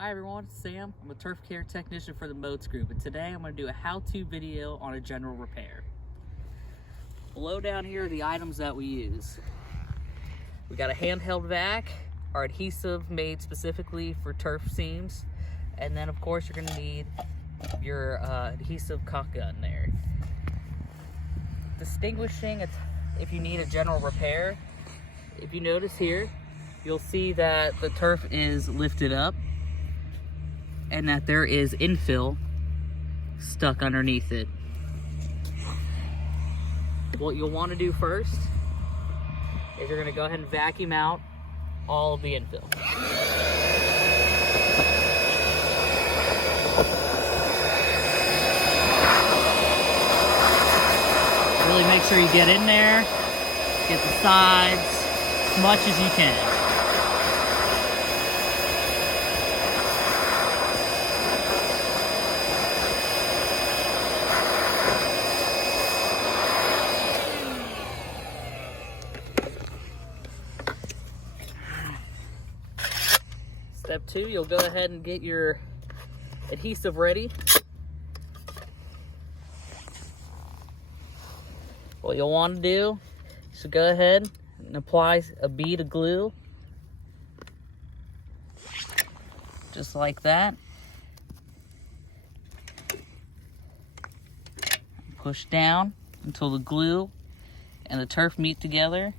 Hi everyone, it's Sam. I'm a turf care technician for the Motz Group, and today I'm going to do a how-to video on a general repair. Below down here are the items that we use. We got a handheld vac, our adhesive made specifically for turf seams, and then of course you're going to need your adhesive caulk gun there. Distinguishing if you need a general repair, if you notice here, you'll see that the turf is lifted up and that there is infill stuck underneath it. What you'll want to do first is you're going to go ahead and vacuum out all of the infill. Really make sure you get in there, get the sides as much as you can. Step 2, you'll go ahead and get your adhesive ready. What you'll want to do is go ahead and apply a bead of glue, just like that. Push down until the glue and the turf meet together.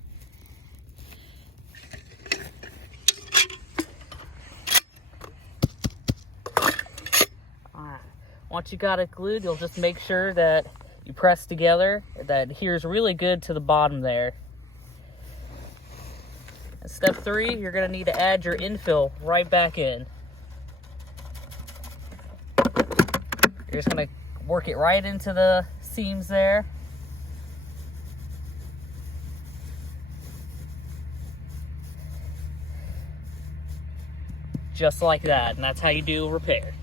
Once you got it glued, you'll just make sure that you press together. That adheres really good to the bottom there. And step 3, you're going to need to add your infill right back in. You're just going to work it right into the seams there. Just like that, and that's how you do a repair.